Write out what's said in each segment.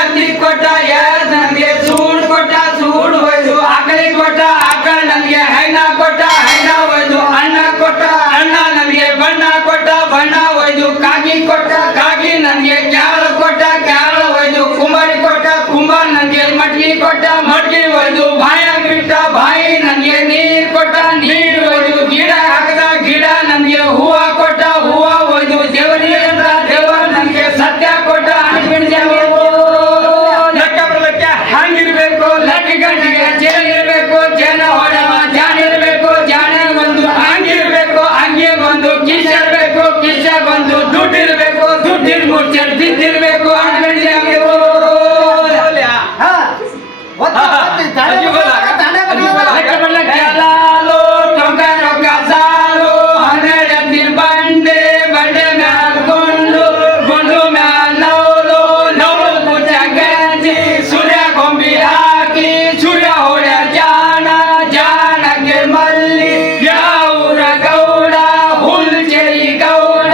ಎತ್ತಿ ಕೊಟ್ಟ ನನಗೆ ಸೂಡ್ ಕೊಟ್ಟ ಸೂಡ್ ಹೋಯ್ತು ಆಕಳಿ ಕೊಟ್ಟ ಆಕಳ ನನಗೆ ಹೈನ ಕೊಟ್ಟ ಹೈನ ಹೋಯ್ತು ಅಣ್ಣ ಕೊಟ್ಟ ಅಣ್ಣ ನನಗೆ ಬಣ್ಣ ಕೊಟ್ಟ ಬಣ್ಣ ಹೋಯ್ತು ಕಾಗಿ ಕೊಟ್ಟ ಕಾಗಿ ನನಗೆ ಕ್ಯಾಳ ಕೊಟ್ಟ ಕ್ಯಾಳ ಹೋಯ್ತು ಕುಂಬಾರಿ ಕೊಟ್ಟ ಕುಂಬಾರ ನನಗೆ ಮಟ್ಗಿ ಕೊಟ್ಟ ಮಟ್ಗಿ ಹೋಯ್ತು ಬಾಯಾಗ ಬಿಟ್ಟ ಬಾಯಿ ನನಗೆ ನೀರ್ ಕೊಟ್ಟ ನೀರ್ ಹೋಯ್ತು ಗಿಡ ಹಾಕದ ಗಿಡ ನನಗೆ ಹೂವ ಕೊಟ್ಟ ಹೂವ ಹೋಯ್ತು ದೇವರಿಗೆ ಅಂತ ದೇವರ ನನಗೆ ಸತ್ಯ ಕೊಟ್ಟ ಲೆಕ್ಕ ಬರ್ಲಿಕ್ಕೆ ಹಂಗಿರ್ಬೇಕು ಲೆಕ್ಕ ಗಂಟಿಗೆ ಜೇನ್ ಇರ್ಬೇಕು ಜೇನ ಹೊಡೆವ ಜಾಣ ಇರ್ಬೇಕು ಜಾಣ ಒಂದು ಹಂಗಿರ್ಬೇಕು ಹಂಗೆ ಒಂದು ಕಿಶ ಇರ್ಬೇಕು ಕಿಶ ಬಂದು ದುಡ್ಡು ಇರ್ಬೇಕು ದುಡ್ಡಿನ ಮುಚ್ಚ ಬಿದ್ದಿರ್ಬೇಕು ಲೆಕ್ಕ ಬರ್ಲಿಕ್ಕೆ ಲಾಲು ಟೊಂಕ ರೊಕ್ಕ ಸಾಲು 12 ಎತ್ತಿನ ಬಂಡೆ ಬಂಡೆ ಮ್ಯಾಲ ಗುಂಡು ಗುಂಡು ಮ್ಯಾಲ ನವಲು ನವಲು ಪೂಜ ಗಂಜಿ ಸೂರ್ಯ ಗೊಂಬಿ ಹಾಕಿ ಸೂರ್ಯ ಹೊಡೆ ಜಾಣ ಜಾಣಕ್ಕೆ ಮಲ್ಲಿ ಯಾವೂರ ಗೌಡ ಹುಲ್ಚೆರಿ ಗೌಡ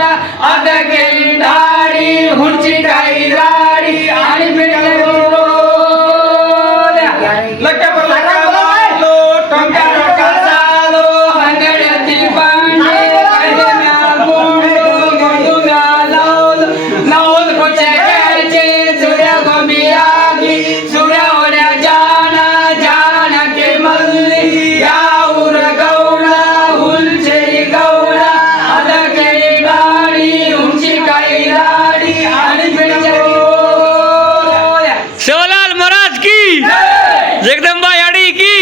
ಅದಕ್ಕೆ ದಾಡಿ ಹುಂಚಿಕಾಯಿ ದಾಡಿ ಆಡಿ ಬಿಡಲು ಲೆಕ್ಕ ಬರ್ಲಕ್ಕ ಲಾಲು ಟೊಂಕ ರೊಕ್ಕ ಸಾಲು 12 ಎತ್ತಿನ ಬಂಡೆ ಬಂಡೆ ಮ್ಯಾಲ ಗುಂಡು ಗುಂಡು ಮ್ಯಾಲ ನವಲು ನವಲು ಪೂಜ ಗಂಜಿ ಸೂರ್ಯ ಗೊಂಬಿ ಹಾಕಿ ಸೂರ್ಯ ಹೊಡೆ ಜಾಣ ಜಾಣಕ್ಕೆ ಮಲ್ಲಿ ಯಾವೂರ ಗೌಡ ಹುಲ್ಚೆರಿ ಗೌಡ ಅದಕ್ಕೆ ದಾಡಿ ಹುಂಚಿಕಾಯಿ ದಾಡಿ ಆಡಿ ಬಿಡಲು शिवलाल महाराज की जगदम्बा याड़ी की